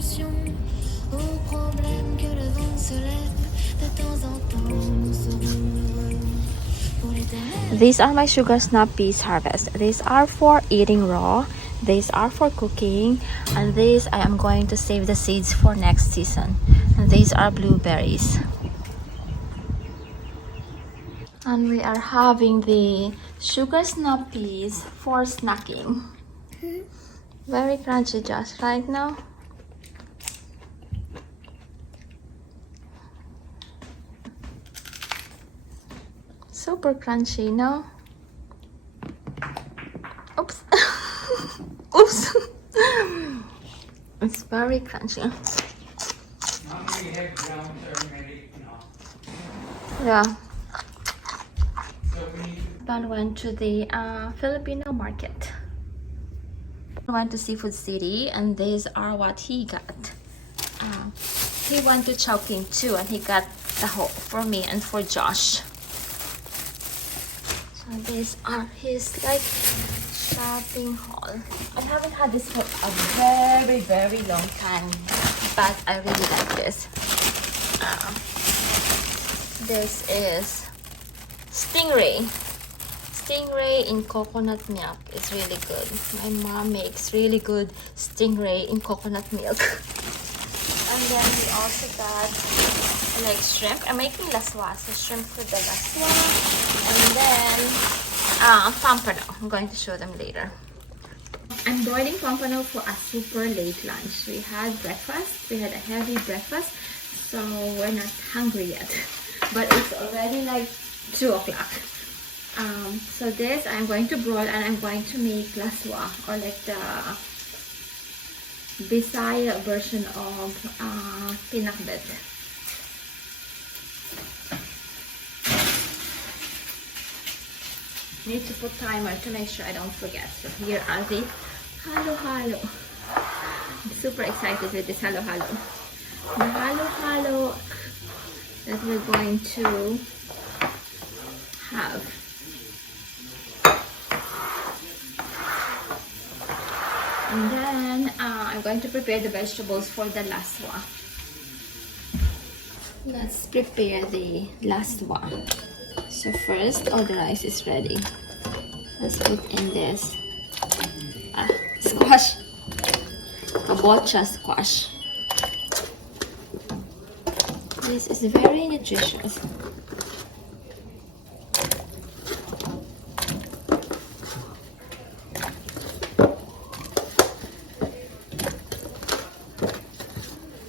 solution aux problèmes que le vent se lève. De temps en temps, nous serons heureux pour l'éternel. These are my sugar snap peas harvest. These are for eating raw. These are for cooking. And these I am going to save the seeds for next season. And these are blueberries. And we are having the sugar snap peas for snacking. Very crunchy, Josh, right now. Super crunchy, no? Oops. Oops. It's very crunchy. Yeah. But went to the Filipino market. Went to Seafood City, and these are what he got. He went to Chowking too, and he got the whole for me and for Josh. So these are his like shopping haul. I haven't had this for a very long time, but I really like this. This is stingray in coconut milk. Is really good. My mom makes really good stingray in coconut milk. And then we also got like shrimp. I'm making laswa, so shrimp for the laswa. And then pompano. I'm going to show them later. I'm boiling pompano for a super late lunch. We had breakfast. We had a heavy breakfast, so we're not hungry yet. But it's already like 2 o'clock. So this I'm going to broil, and I'm going to make laswa, or like the Bisaya version of pinakbet. Need to put timer to make sure I don't forget. So here are the halo-halo. I'm super excited with this halo-halo. The halo-halo that we're going to have. And then I'm going to prepare the vegetables for the laswa. Let's prepare the laswa. So first, all the rice is ready. Let's put in this squash, kabocha squash. This is very nutritious.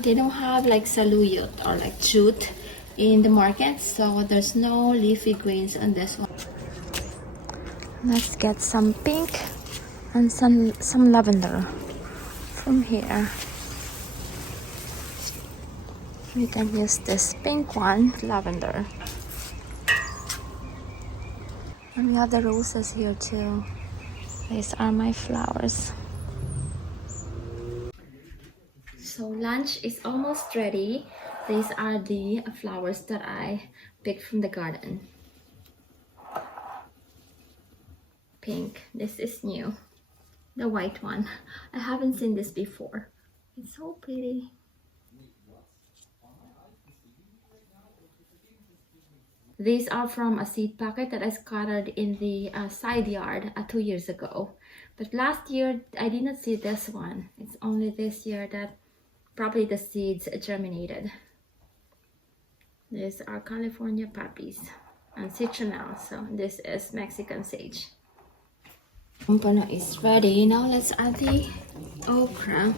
They don't have like saluyot or like jute in the market, so there's no leafy greens on this one. Let's get some pink and some lavender from here. We can use this pink one, lavender. And we have the roses here too. These are my flowers. So lunch is almost ready. These are the flowers that I picked from the garden. Pink. This is new. The white one. I haven't seen this before. It's so pretty. These are from a seed packet that I scattered in the side yard 2 years ago. But last year I did not see this one. It's only this year that probably the seeds germinated. These are California poppies and citronelle. So this is Mexican sage. Pompano is ready. Now let's add the okra.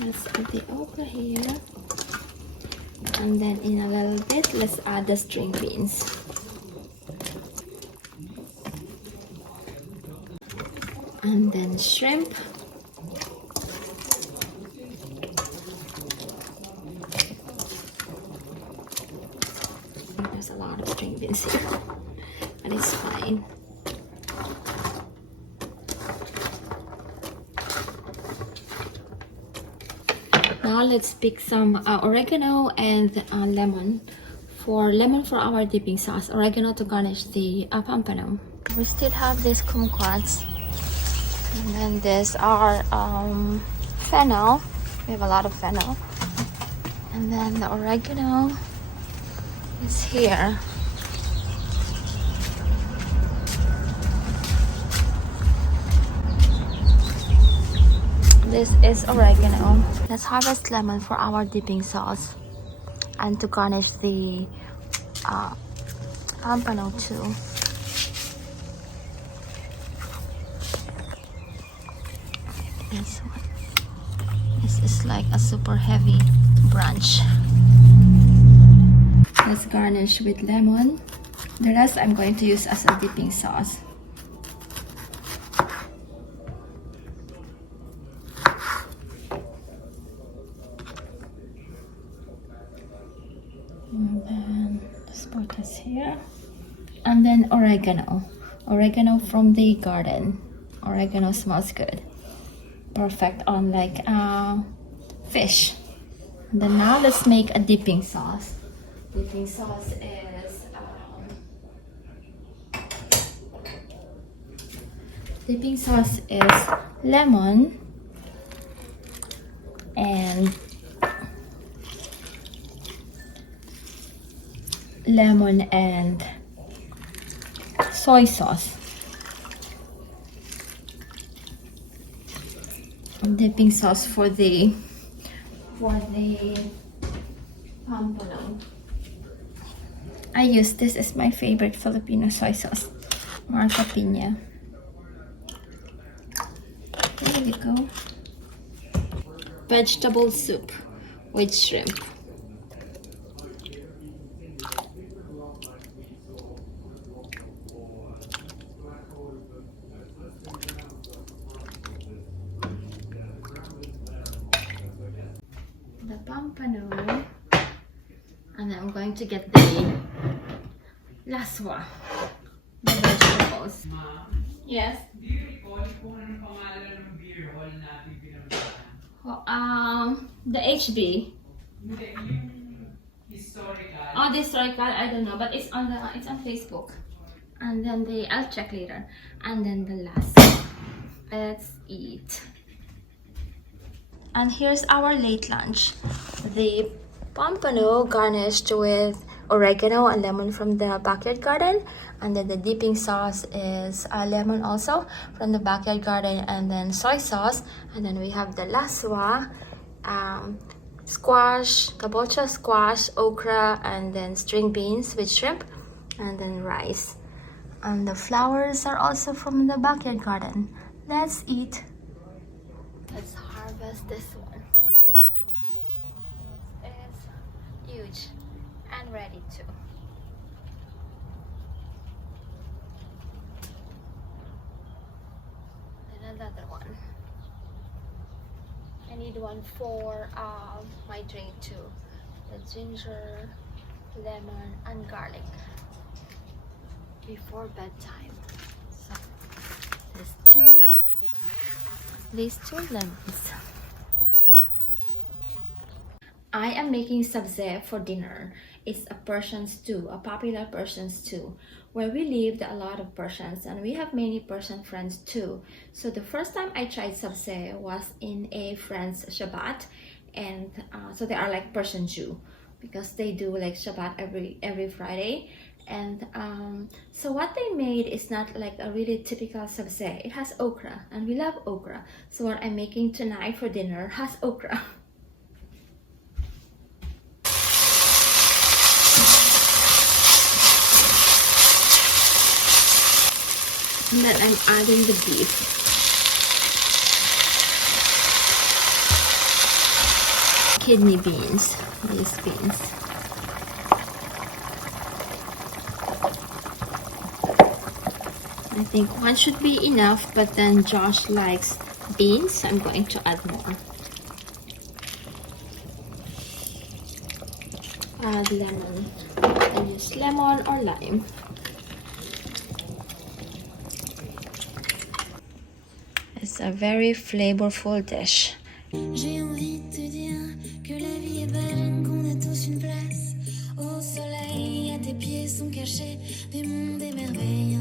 Let's put the okra here. And then in a little bit, let's add the string beans. And then shrimp. There's a lot of string beans here, but it's fine. Now let's pick some oregano and lemon for lemon for our dipping sauce, oregano to garnish the pompano. We still have these kumquats, and then these are fennel. We have a lot of fennel, and then the oregano is here. This is oregano. Let's harvest lemon for our dipping sauce and to garnish the pompano too. This one. This is like a super heavy branch. Let's garnish with lemon. The rest I'm going to use as a dipping sauce. And then let's put this here. And then oregano. Oregano from the garden. Oregano smells good. Perfect on like fish. And then now let's make a dipping sauce. Dipping sauce is lemon and soy sauce. Dipping sauce for the pompano. I use this is my favorite Filipino soy sauce, Marca Piña. There we go. Vegetable soup with shrimp. The pompano, and then I'm going to get the laswa, the vegetables. Yes. Do you recall kung anong pangalan ng beer hall natin pinuntahan? The HB. Hindi, yung historical. Oh, the historical, I don't know, but it's on Facebook. And then I'll check later. And then the last. Let's eat. And here's our late lunch. The pompano garnished with oregano and lemon from the backyard garden. And then the dipping sauce is lemon also from the backyard garden, and then soy sauce. And then we have the laswa, squash, kabocha squash, okra, and then string beans with shrimp, and then rice. And the flowers are also from the backyard garden. Let's eat. Let's harvest this one. It's huge and ready to. And another one. I need one for my drink too. The ginger, lemon, and garlic before bedtime. So these two lemons. I am making sabzi for dinner. It's a Persian stew, a popular Persian stew. Where we live, there are a lot of Persians, and we have many Persian friends too. So the first time I tried sabzi was in a friend's Shabbat, and so they are like Persian Jew because they do like Shabbat every Friday. And so what they made is not like a really typical sabzi. It has okra, and we love okra. So what I'm making tonight for dinner has okra. And then I'm adding the beef. Kidney beans, these beans. I think one should be enough, but then Josh likes beans, so I'm going to add more. Add lemon. I use lemon or lime. It's a very flavorful dish. J'ai envie de te dire que la vie est belle, qu'on a tous une place au soleil. tes pieds sont cachés, des mondes et merveilles.